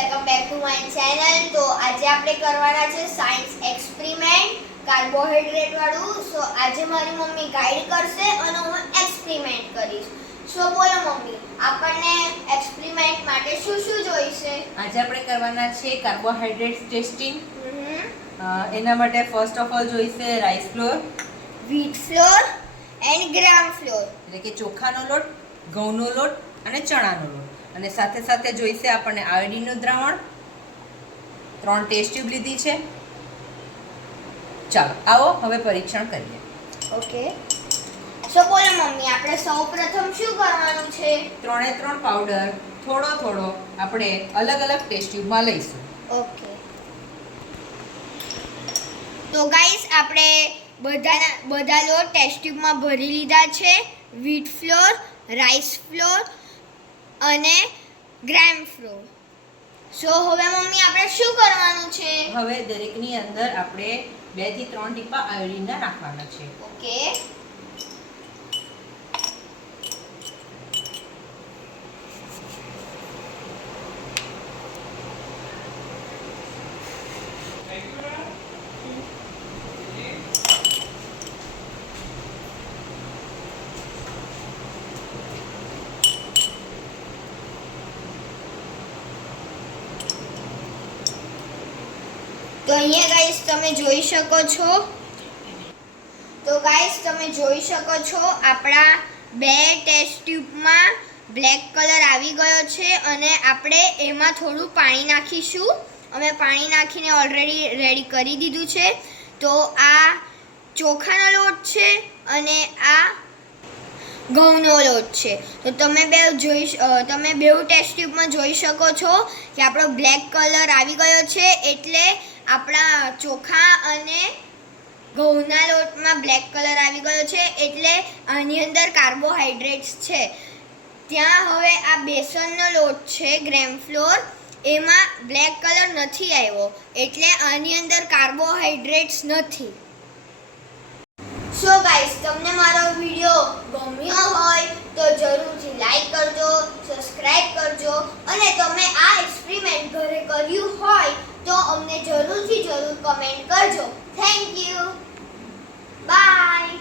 Welcome back to my channel. તો આજે આપણે કરવાના છે સાયન્સ એક્સપેરિમેન્ટ કાર્બોહાઈડ્રેટ વાળું. સો આજે મારી મમ્મી ગાઈડ કરશે અને હું એક્સપેરિમેન્ટ કરીશ. સો બોલો મમ્મી, આપણને એક્સપેરિમેન્ટ માટે શું શું જોઈશે? આજે આપણે કરવાના છે કાર્બોહાઈડ્રેટ ટેસ્ટિંગ. એના માટે ફર્સ્ટ ઓફ ઓલ જોઈશે rice floor, wheat floor and gram floor, એટલે કે ચોખાનો લોટ, ઘઉંનો લોટ અને ચણાનો લોટ. અને સાથે સાથે જોઈશે આપણને આયોડીનનું દ્રાવણ. 3 ટેસ્ટ ટ્યુબ લીધી છે. ચાલો આવો હવે પરીક્ષણ કરીએ. ઓકે. સો બોલો મમ્મી, આપણે સૌપ્રથમ શું કરવાનું છે? 3 પાવડર થોડો થોડો આપણે અલગ અલગ ટેસ્ટ ટ્યુબમાં લઈશું. ઓકે. તો ગાઈસ, આપણે બધા લોટ ટેસ્ટ ટ્યુબમાં ભરી લીધા છે. વ્હીટ ફ્લોર, રાઈસ ફ્લોર અને ગ્રામ ફ્લોર. સો હવે મમ્મી આપણે શું કરવાનું છે? હવે દરેકની અંદર આપણે 2 થી 3 ટીપા આયોડીનના નાખવાના છે. ઓકે. તો અહીંયા ગાઈસ તમે જોઈ શકો છો. આપણા 2 ટેસ્ટ ટ્યુબમાં બ્લેક કલર આવી ગયો છે અને આપણે એમાં થોડું પાણી નાખીશું. અમે પાણી નાખીને ઓલરેડી રેડી કરી દીધું છે. તો આ ચોખાનો લોટ છે અને આ ઘઉંનો લોટ છે. તો તમે બે ટેસ્ટ ટ્યુબમાં જોઈ શકો છો કે આપણો બ્લેક કલર આવી ગયો છે, એટલે આપણા ચોખા અને ઘઉંના લોટમાં બ્લેક કલર આવી ગયો છે, એટલે આની અંદર કાર્બોહાઈડ્રેટ્સ છે. ત્યાં હવે આ બેસનનો લોટ છે, ગ્રામ ફ્લોર, એમાં બ્લેક કલર નથી આવ્યો, એટલે આની અંદર કાર્બોહાઈડ્રેટ્સ નથી. સો ગાઈસ, તમને મારો વિડિયો ગમ્યો હોય તો જરૂરથી લાઈક કરજો, સબસ્ક્રાઇબ કરજો અને તમે આ એક્સપેરિમેન્ટ ઘરે કર્યું હોય તો અમને જરૂર કમેન્ટ કરજો. Thank you. બાય.